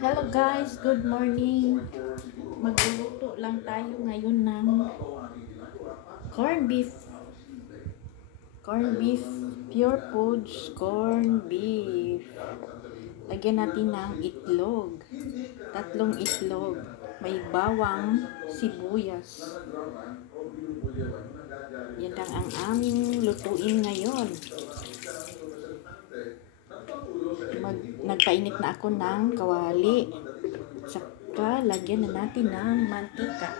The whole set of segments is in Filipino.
Hello guys, good morning. Magluluto lang tayo ngayon ng corned beef. Corned beef, Pure Foods corned beef. Lagyan natin ng itlog. 3 itlog. May bawang, sibuyas. Yan lang ang aming lutuin ngayon. Nagpainit na ako ng kawali. Saka lagyan na natin ng mantika.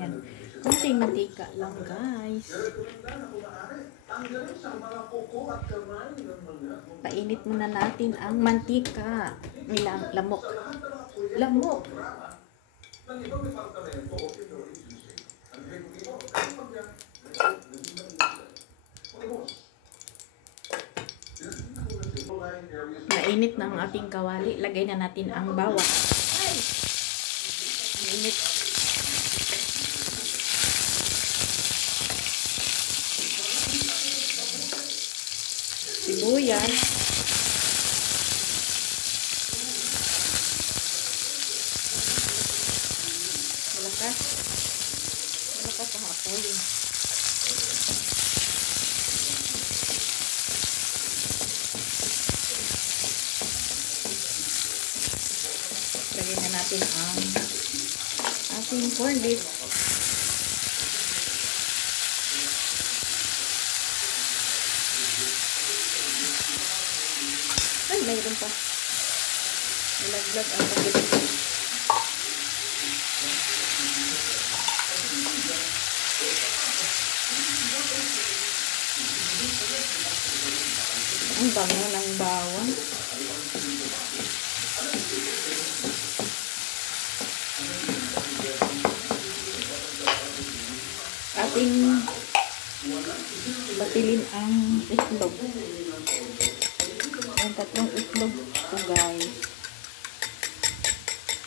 Yan. Kunting mantika lang guys. Painit muna natin ang mantika. May lamok. Lamok. Mainit na ang ating kawali. Lagay na natin ang bawang. Ay! Mainit. Sibuyas. Malakas. Malakas ang apoy. Lagyan na natin ang ating corned beef. Ay, mayroon pa. Nilaglag ang pagkita. Ang bango ng bawang. Ating batilin ang itlog. Ang 3 itlog ito guys.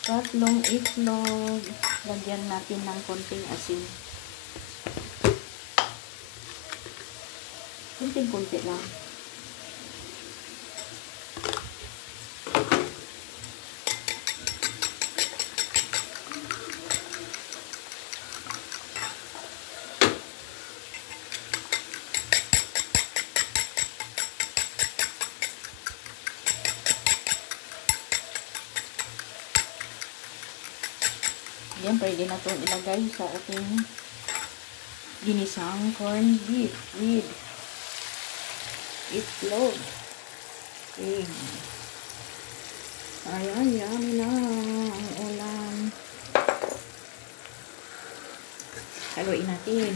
3 itlog. Lagyan natin ng konting asin. Kunti lang. Yan, pwede na itong ilagay sa ating ginisang corned beef with itlog. Okay. Ayan, yummy na ang ulam. Haluin natin.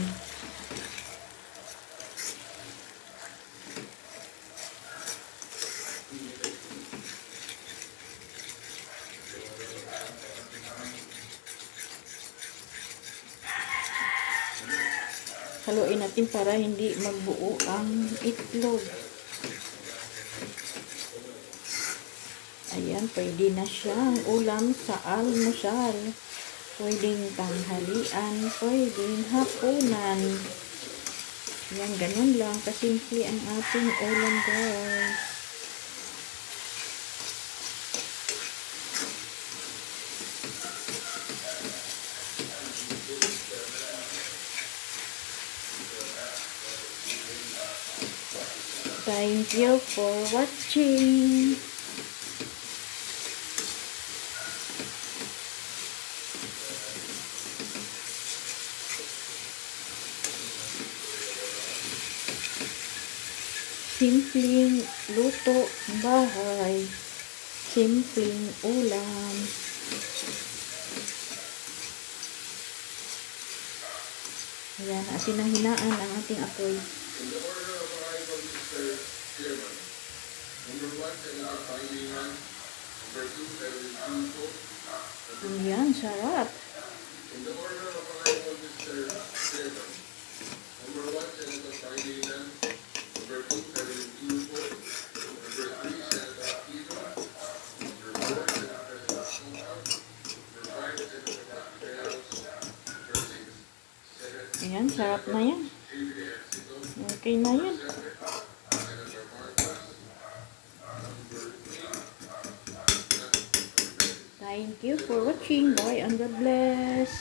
Haluin natin para hindi magbuo ang itlog. Ayan, pwede na siyang ulam sa almusal. Pwedeng tanghalian, pwedeng hapunan. Ayan, ganun lang kasimple ang ating ulam guys. Thank you for watching. Simpleng luto bahay. Simpleng ulam. Ayan, asinahinaan ang ating apoy. Ayan, sarap. Ayan, sarap na yan. Okay na yan. Thank you for watching. Bye and God bless.